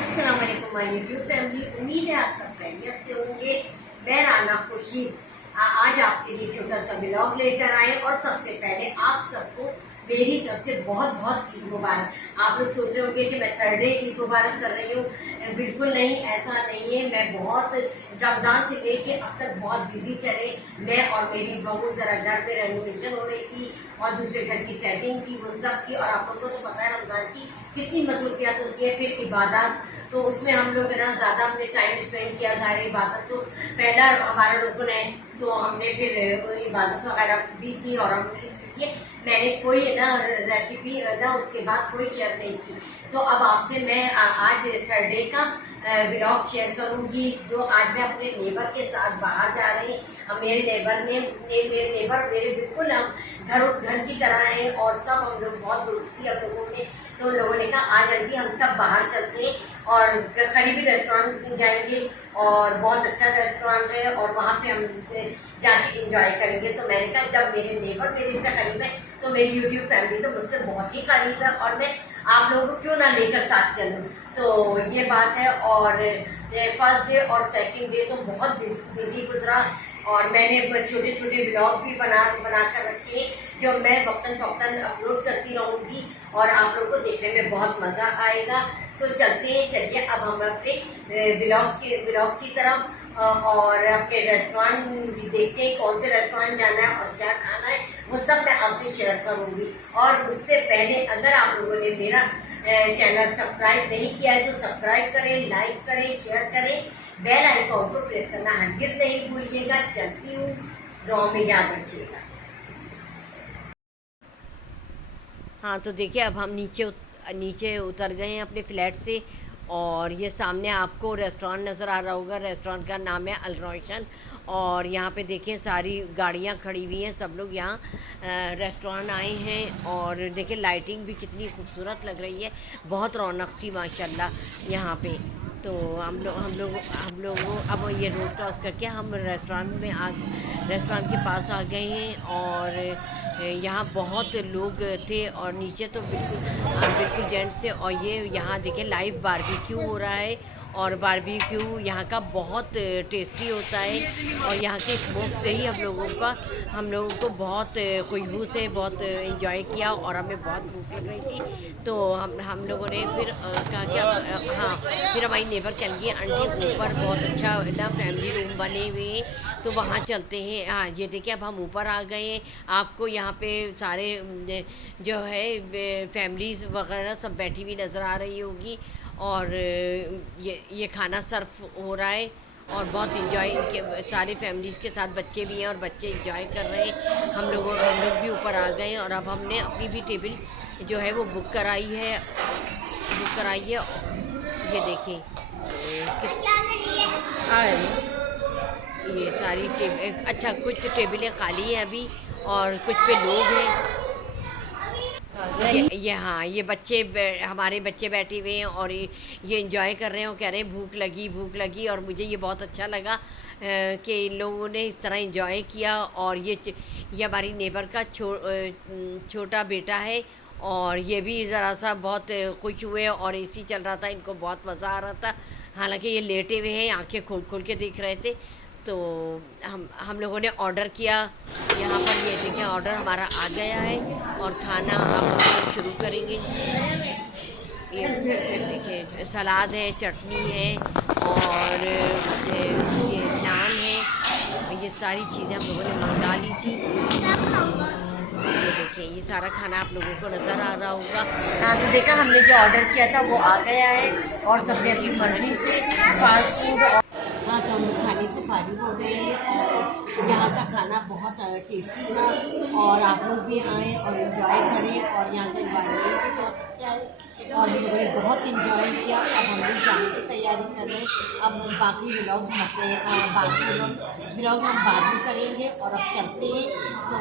अस्सलाम वालेकुम my YouTube family. उम्मीद है आप सब खैरियत से होंगे। मैं राना खुर्शीद आज आपके लिए छोटा सा ब्लॉग लेकर आए और सबसे पहले आप सबको मेरी तरफ से बहुत बहुत ईद मुबारक। आप लोग सोच रहे होंगे कि मैं थर्ड डे ईद मुबारक कर रही हूँ। बिल्कुल नहीं, ऐसा नहीं है। मैं बहुत रमजान से लेके अब तक बहुत बिजी चले। मैं और मेरी बहू जरा घर में रेनोवेशन हो रही थी और दूसरे घर की सेटिंग थी, वो सब की। और आप लोगों को तो पता है रमजान की कितनी मसरूफियात होती है, फिर इबादत, तो उसमें हम लोग ना ज्यादा हमने टाइम स्पेंड किया। ज़ाहिर इबादत तो पहला हमारा रुकन है, तो हमने फिर इबादत वगैरह भी की। और हमने इसलिए मैंने कोई ना रेसिपी ना उसके बाद कोई शेयर नहीं की। तो अब आपसे मैं आज थर्ड डे का ब्लॉग शेयर करूंगी, जो आज मैं अपने नेबर के साथ बाहर जा रही। हम मेरे नेबर मेरे नेबर मेरे बिल्कुल हम घर की तरह हैं और सब हम लोग बहुत दोस्ती हम लोगों ने। तो लोगों ने कहा आज आंटी हम सब बाहर चलते हैं और करीबी रेस्टोरेंट जाएंगे और बहुत अच्छा रेस्टोरेंट है और वहाँ पे हम जाके इंजॉय करेंगे। तो मैंने कहा जब मेरे नेबर मेरे इतना करीब है तो मेरी यूट्यूब फैमिली तो मुझसे बहुत ही करीब है और मैं आप लोगों को क्यों ना लेकर साथ चलूँ। तो ये बात है। और फर्स्ट डे और सेकंड डे तो बहुत बिजी गुजरा और मैंने छोटे छोटे ब्लॉग भी बना कर रखे जो मैं वक्तन फक्तन अपलोड करती रहूँगी और आप लोगों को देखने में बहुत मज़ा आएगा। तो चलते हैं, चलिए अब हम अपने ब्लॉग की तरफ और अपने रेस्टोरेंट देखते हैं कौन से रेस्टोरेंट जाना है और क्या खाना है, वो सब मैं आपसे शेयर करूँगी। और उससे पहले अगर आप लोगों ने मेरा चैनल सब्सक्राइब नहीं किया है तो सब्सक्राइब करें, लाइक करें, शेयर करें, बेल आइकॉन को प्रेस करना हरगिज़ नहीं भूलिएगा। चलती हूँ, दुआ में याद रखिएगा। हाँ तो देखिए अब हम नीचे उतर गए हैं अपने फ्लैट से और ये सामने आपको रेस्टोरेंट नज़र आ रहा होगा। रेस्टोरेंट का नाम है अल रोशन और यहाँ पे देखिए सारी गाड़ियाँ खड़ी हुई हैं। सब लोग यहाँ रेस्टोरेंट आए हैं और देखिए लाइटिंग भी कितनी खूबसूरत लग रही है, बहुत रौनक थी माशाल्लाह यहाँ पे। तो हम लोग अब ये रोड क्रॉस करके हम रेस्टोरेंट के पास आ गए हैं और यहाँ बहुत लोग थे और नीचे तो बिल्कुल जेंट्स थे। और ये यहाँ देखिए लाइव बारबेक्यू हो रहा है और बारबेक्यू यहाँ का बहुत टेस्टी होता है और यहाँ के स्मोक से ही हम लोगों को बहुत खुशबू से बहुत इंजॉय किया और हमें बहुत भूख लग रही थी। तो हम लोगों ने फिर कहा कि हाँ, फिर हमारी नेबर कह गई आंटी ऊपर बहुत अच्छा ना फैमिली रूम बने हुए हैं तो वहाँ चलते हैं। हाँ ये देखिए अब हम ऊपर आ गए हैं। आपको यहाँ पे सारे जो है फैमिलीज़ वगैरह सब बैठी हुई नज़र आ रही होगी और ये खाना सर्व हो रहा है और बहुत इंजॉय सारे फैमिलीज़ के साथ बच्चे भी हैं और बच्चे इंजॉय कर रहे हैं। हम लोग भी ऊपर आ गए हैं और अब हमने अपनी भी टेबल जो है वो बुक कराई है। ये देखें ये सारी टेबल, अच्छा कुछ टेबलें खाली हैं अभी और कुछ पे लोग हैं। हाँ ये हमारे बच्चे बैठे हुए हैं और ये इंजॉय कर रहे हैं और कह रहे हैं भूख लगी। और मुझे ये बहुत अच्छा लगा कि इन लोगों ने इस तरह इंजॉय किया। और ये हमारी नेबर का छोटा बेटा है और ये भी ज़रा सा बहुत खुश हुए और एसी चल रहा था, इनको बहुत मज़ा आ रहा था। हालांकि ये लेटे हुए हैं, आंखें खोल के देख रहे थे। तो हम लोगों ने ऑर्डर किया। यहाँ पर ये देखिए ऑर्डर हमारा आ गया है और खाना हम शुरू करेंगे। ये देखिए सलाद है, चटनी है और ये नान है। ये सारी चीज़ें हम लोगों ने मंगा ली थी। ये देखिए ये सारा खाना आप लोगों को नज़र आ रहा होगा। हाँ तो देखा हमने जो ऑर्डर किया था वो आ गया है और सबने अपनी मर्जी से फास्ट फूड। हाँ तो हम लोग खाने से फारिग हो गए हैं और यहाँ का खाना बहुत टेस्टी था और आप लोग भी आएँ और इन्जॉय करें। और यहाँ का एनवायरनमेंट भी बहुत अच्छा है और हम लोगों ने बहुत इन्जॉय किया। अब हम लोग जाने की तैयारी कर रहे हैं। अब बाकी ब्लॉग हम बाद में करेंगे और अब चलते हैं। तो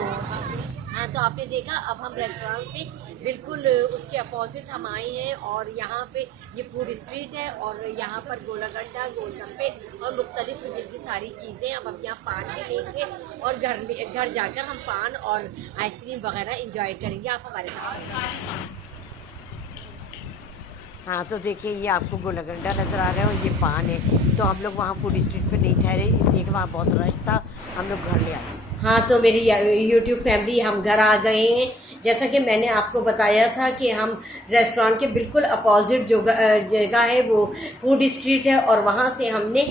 हाँ तो आपने देखा अब हम रेस्टोरेंट से बिल्कुल उसके अपोजिट हम आए हैं और यहाँ पे ये फूड स्ट्रीट है और यहाँ पर गोलागड्डा, गोलगप्पे और मुख्तलिफ किस्म की सारी चीज़ें। अब हम यहाँ पान भी लेंगे और घर जाकर हम पान और आइसक्रीम वगैरह इंजॉय करेंगे। आप हमारे साथ हाँ तो देखिए, ये आपको गोलागंडा नज़र आ रहा है और ये पान है। तो हम लोग वहाँ फूड स्ट्रीट पे नहीं ठहरे, इसलिए कि वहाँ बहुत रश था, हम लोग घर ले आए। हाँ तो मेरी यूट्यूब फैमिली, हम घर आ गए हैं। जैसा कि मैंने आपको बताया था कि हम रेस्टोरेंट के बिल्कुल अपोजिट जो जगह है वो फूड स्ट्रीट है, और वहाँ से हमने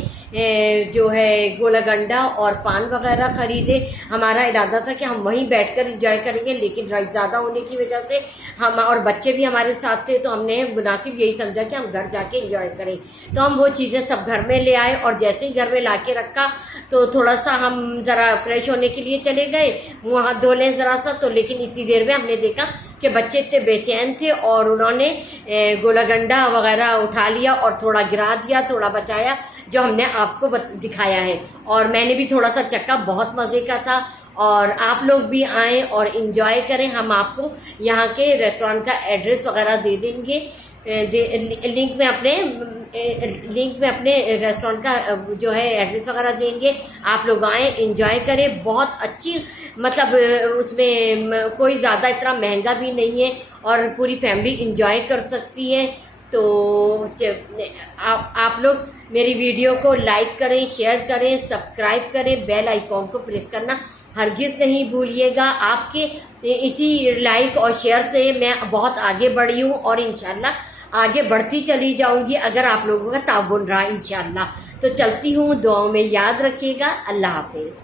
जो है गोलागंडा और पान वगैरह ख़रीदे। हमारा इरादा था कि हम वहीं बैठकर एंजॉय करेंगे, लेकिन रश ज़्यादा होने की वजह से हम और बच्चे भी हमारे साथ थे, तो हमने मुनासिब यही समझा कि हम घर जाके एंजॉय करें। तो हम वो चीज़ें सब घर में ले आए, और जैसे ही घर में ला के रखा तो थोड़ा सा हम ज़रा फ्रेश होने के लिए चले गए, मुँह हाथ धो लें ज़रा सा। तो लेकिन इतनी देर में हमने देखा कि बच्चे इतने बेचैन थे, और उन्होंने गोलागंडा वगैरह उठा लिया और थोड़ा गिरा दिया, थोड़ा बचाया, जो हमने आपको दिखाया है। और मैंने भी थोड़ा सा चक्का, बहुत मज़े का था। और आप लोग भी आएँ और इन्जॉय करें। हम आपको यहाँ के रेस्टोरेंट का एड्रेस वगैरह दे देंगे, लिंक में अपने रेस्टोरेंट का जो है एड्रेस वगैरह देंगे। आप लोग आएँ, एंजॉय करें। बहुत अच्छी, मतलब उसमें कोई ज़्यादा इतना महंगा भी नहीं है, और पूरी फैमिली एंजॉय कर सकती है। तो आप लोग मेरी वीडियो को लाइक करें, शेयर करें, सब्सक्राइब करें, बेल आइकॉन को प्रेस करना हरगिज़ नहीं भूलिएगा। आपके इसी लाइक और शेयर से मैं बहुत आगे बढ़ी हूँ, और इंशाल्लाह आगे बढ़ती चली जाऊंगी अगर आप लोगों का ताउन रहा इंशाल्लाह। तो चलती हूँ, दुआओं में याद रखिएगा। अल्लाह हाफिज़।